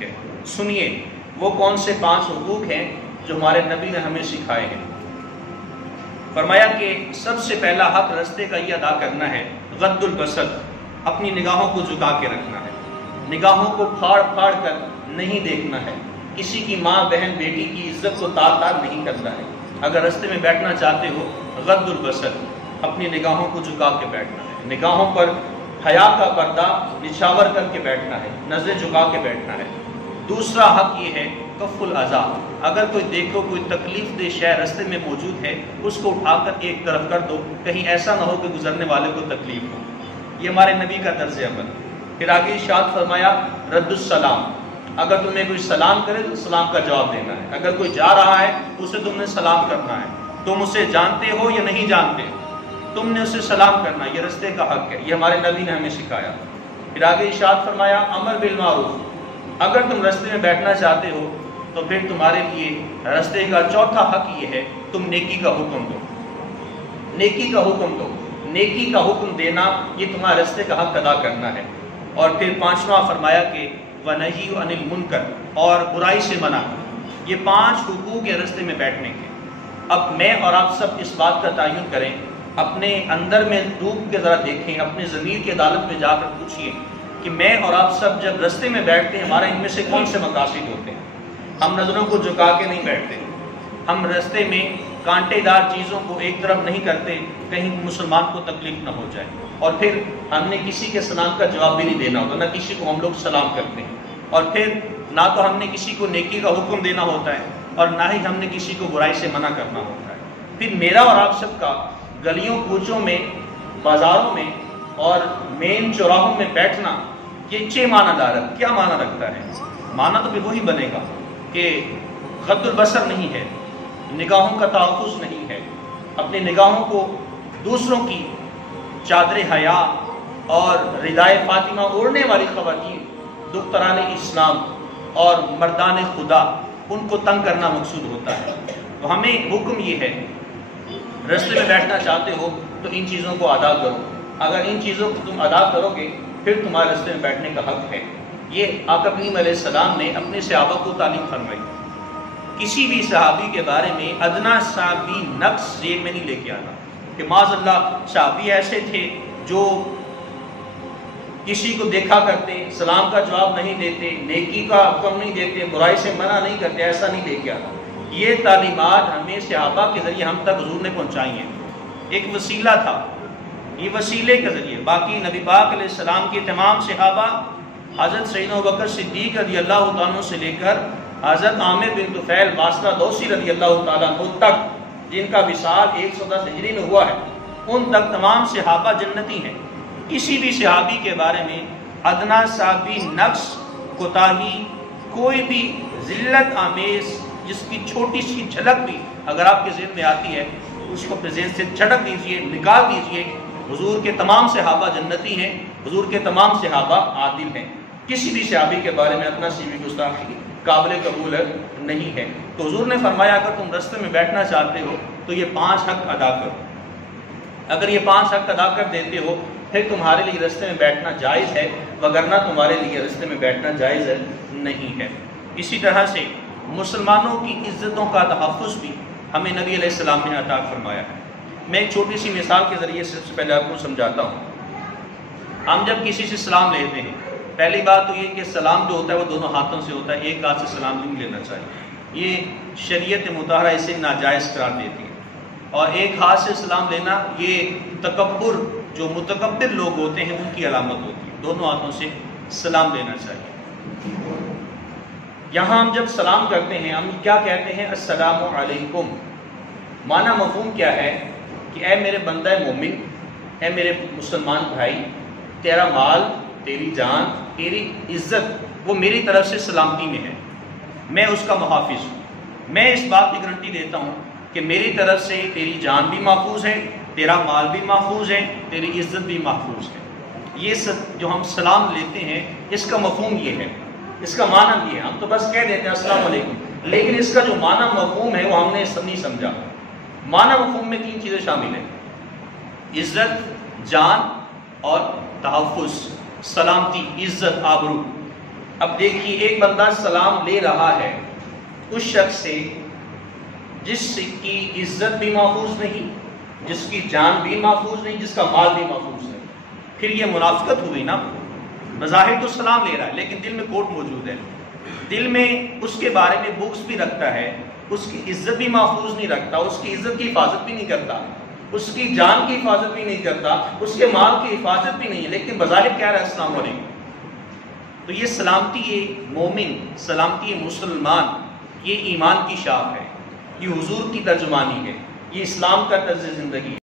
ہے۔ سنیے وہ کون سے 5 حقوق ہیں جو ہمارے نبی نے ہمیں سکھائے ہیں۔ فرمایا کہ سب سے پہلا حق رستے کا یہ ادا کرنا ہے غض البصر، اپنی نگاہوں کو جھکا کے رکھنا ہے، نگاہوں کو پھاڑ پھاڑ کر نہیں دیکھنا ہے، کسی کی ماں بہن بیٹی کی عزت کو تار تار نہیں کرنا ہے۔ اگر رستے میں بیٹھنا چاہتے ہو غض البصر، اپنی نگاہوں کو جھکا کے بیٹھنا ہے، نگاہوں پر حیا کا پردہ نچھاور کر کے بیٹھنا ہے، نظریں جھکا کے بیٹھنا ہے۔ دوسرا حق یہ ہے کف الاذی، اگر کوئی دیکھو کوئی تکلیف دہ شے رستے میں موجود ہے اس کو اٹھا کر ایک طرف کر دو، کہیں ایسا نہ ہو کہ گزرنے والے کو تکلیف ہو۔ یہ ہمارے نبی کا طرز عمل۔ پھر آگے ارشاد فرمایا رد السلام، اگر تمہیں کوئی سلام کرے تو سلام کا جواب دینا ہے، اگر کوئی جا رہا ہے اسے تم نے سلام کرنا ہے، تم اسے جانتے ہو یا نہیں جانتے تم نے اسے سلام کرنا، یہ رستے کا حق ہے، یہ ہمارے نبی نے ہمیں سکھایا۔ پھر آگے ارشاد فرمایا امر بالمعروف، اگر تم رستے میں بیٹھنا چاہتے ہو تو پھر تمہارے لیے رستے کا چوتھا حق یہ ہے تم نیکی کا حکم دو، نیکی کا حکم دو، نیکی کا حکم دینا یہ تمہارے رستے کا حق ادا کرنا ہے۔ اور پھر 5واں فرمایا کہ وَنَهِيُ عَنِ الْمُنْكَرِ، اور برائی سے منع۔ یہ 5 حقوق ہیں رستے میں بیٹھنے کے۔ اب میں اور آپ سب اس بات کا تعین کریں، اپنے اندر میں ڈوب کے ذرا دیکھیں، اپنے ضمیر کی عدالت میں جا کر پوچھئے کہ میں اور آپ سب جب رستے میں بیٹھتے ہیں ہمارا ان میں سے کون سے مقاصد ہوتے ہیں؟ ہم نظروں کو جھکا کے نہیں بیٹھتے، ہم رستے میں کانٹے دار چیزوں کو ایک طرف نہیں کرتے کہیں مسلمان کو تکلیف نہ ہو جائے، اور پھر ہم نے کسی کے سلام کا جواب بھی نہیں دینا ہوتا، نہ کسی کو ہم لوگ سلام کرتے ہیں، اور پھر نہ تو ہم نے کسی کو نیکی کا حکم دینا ہوتا ہے اور نہ ہی ہم نے کسی کو برائی سے منع کرنا ہوتا ہے۔ پھر میرا اور آپ سب کا گلیوں کوچوں میں، بازاروں میں اور مین چوراہوں میں بیٹھنا یہ 6 معنی دار ہے۔ کیا معنی رکھتا ہے؟ معنی تو بھی وہی بنے گا کہ غض البصر نہیں ہے، نگاہوں کا تحفظ نہیں ہے، اپنی نگاہوں کو دوسروں کی چادر حیا اور ردائے فاطمہ اوڑھنے والی خواتین، دختران اسلام اور مردان خدا، ان کو تنگ کرنا مقصود ہوتا ہے۔ تو ہمیں حکم یہ ہے رستے میں بیٹھنا چاہتے ہو تو ان چیزوں کو ادا کرو، اگر ان چیزوں کو تم ادا کرو گے پھر تمہارے رستے میں بیٹھنے کا حق ہے۔ یہ آقا کریم علیہ السلام نے اپنے صحابہ کو تعلیم فرمائی۔ کسی بھی صحابی کے بارے میں ادنا سا بھی نقص ذہن میں نہیں لے کے آنا کہ معاذ اللہ صحابی ایسے تھے جو کسی کو دیکھا کرتے، سلام کا جواب نہیں دیتے، نیکی کا حکم نہیں دیتے، برائی سے منع نہیں کرتے، ایسا نہیں لے کے آنا۔ یہ تعلیمات ہمیں صحابہ کے ذریعے ہم تک حضور نے پہنچائی ہیں، ایک وسیلہ تھا، یہ وسیلے کے ذریعے۔ باقی نبی پاک علیہ السلام کے تمام صحابہ حضرت سیدنا ابوبکر صدیق رضی اللہ تعالیٰ سے لے کر حضرت عامر بن طفیل واسطہ دوسی رضی اللہ تعالیٰ عنہ تک، جن کا وصال 110 ہجری میں ہوا ہے، ان تک تمام صحابہ جنتی ہیں۔ کسی بھی صحابی کے بارے میں ادنا سا بھی نقص، کوتاہی، کوئی بھی ذلت آمیز جس کی چھوٹی سی جھلک بھی اگر آپ کے ذہن میں آتی ہے اس کو اپنے ذہن سے جھٹک دیجئے، نکال دیجئے۔ حضور کے تمام صحابہ جنتی ہیں، حضور کے تمام صحابہ عادل ہیں، کسی بھی صحابی کے بارے میں ادنا سی بھی گستاخی قابل قبول نہیں ہے۔ تو حضور نے فرمایا اگر تم رستے میں بیٹھنا چاہتے ہو تو یہ 5 حق ادا کرو، اگر یہ 5 حق ادا کر دیتے ہو پھر تمہارے لیے رستے میں بیٹھنا جائز ہے، وگرنہ تمہارے لیے رستے میں بیٹھنا جائز نہیں ہے۔ اسی طرح سے مسلمانوں کی عزتوں کا تحفظ بھی ہمیں نبی علیہ السلام نے عطا فرمایا ہے۔ میں ایک چھوٹی سی مثال کے ذریعے سب سے پہلے آپ کو سمجھاتا ہوں۔ ہم جب کسی سے سلام لیتے ہیں، پہلی بات تو یہ کہ سلام جو ہوتا ہے وہ دونوں ہاتھوں سے ہوتا ہے، ایک ہاتھ سے سلام نہیں لینا چاہیے، یہ شریعت مطہرہ اسے ناجائز قرار دیتی ہے۔ اور ایک ہاتھ سے سلام لینا یہ تکبر، جو متکبر لوگ ہوتے ہیں ان کی علامت ہوتی ہے، دونوں ہاتھوں سے سلام لینا چاہیے۔ یہاں ہم جب سلام کرتے ہیں ہم کیا کہتے ہیں؟ السلام علیکم۔ معنی مفہوم کیا ہے کہ اے میرے بندہ مومن، اے میرے مسلمان بھائی، تیرا مال، تیری جان، تیری عزت وہ میری طرف سے سلامتی میں ہے، میں اس کا محافظ ہوں۔ میں اس بات کی گارنٹی دیتا ہوں کہ میری طرف سے تیری جان بھی محفوظ ہے، تیرا مال بھی محفوظ ہے، تیری عزت بھی محفوظ ہے۔ یہ جو ہم سلام لیتے ہیں اس کا مفہوم یہ ہے، اس کا معنی یہ ہے۔ ہم تو بس کہہ دیتے ہیں السلام علیکم، لیکن اس کا جو معنی مفہوم ہے وہ ہم نے نہیں سمجھا۔ معنی مفہوم میں 3 چیزیں شامل ہیں: عزت، جان اور تحفظ، سلامتی، عزت، آبرو۔ اب دیکھیے ایک بندہ سلام لے رہا ہے اس شخص سے جس کی عزت بھی محفوظ نہیں، جس کی جان بھی محفوظ نہیں، جس کا مال بھی محفوظ نہیں، پھر یہ منافقت ہوئی نا۔ بظاہر تو سلام لے رہا ہے لیکن دل میں کوٹ موجود ہے، دل میں اس کے بارے میں بغض بھی رکھتا ہے، اس کی عزت بھی محفوظ نہیں رکھتا، اس کی عزت کی حفاظت بھی نہیں کرتا، اس کی جان کی حفاظت بھی نہیں کرتا، اس کے مال کی حفاظت بھی نہیں ہے، لیکن بظاہر کہہ رہا ہے السلام علیکم۔ تو یہ سلامتی مومن، سلامتی مسلمان، یہ ایمان کی شاخ ہے، یہ حضور کی ترجمانی ہے، یہ اسلام کا طرز زندگی ہے۔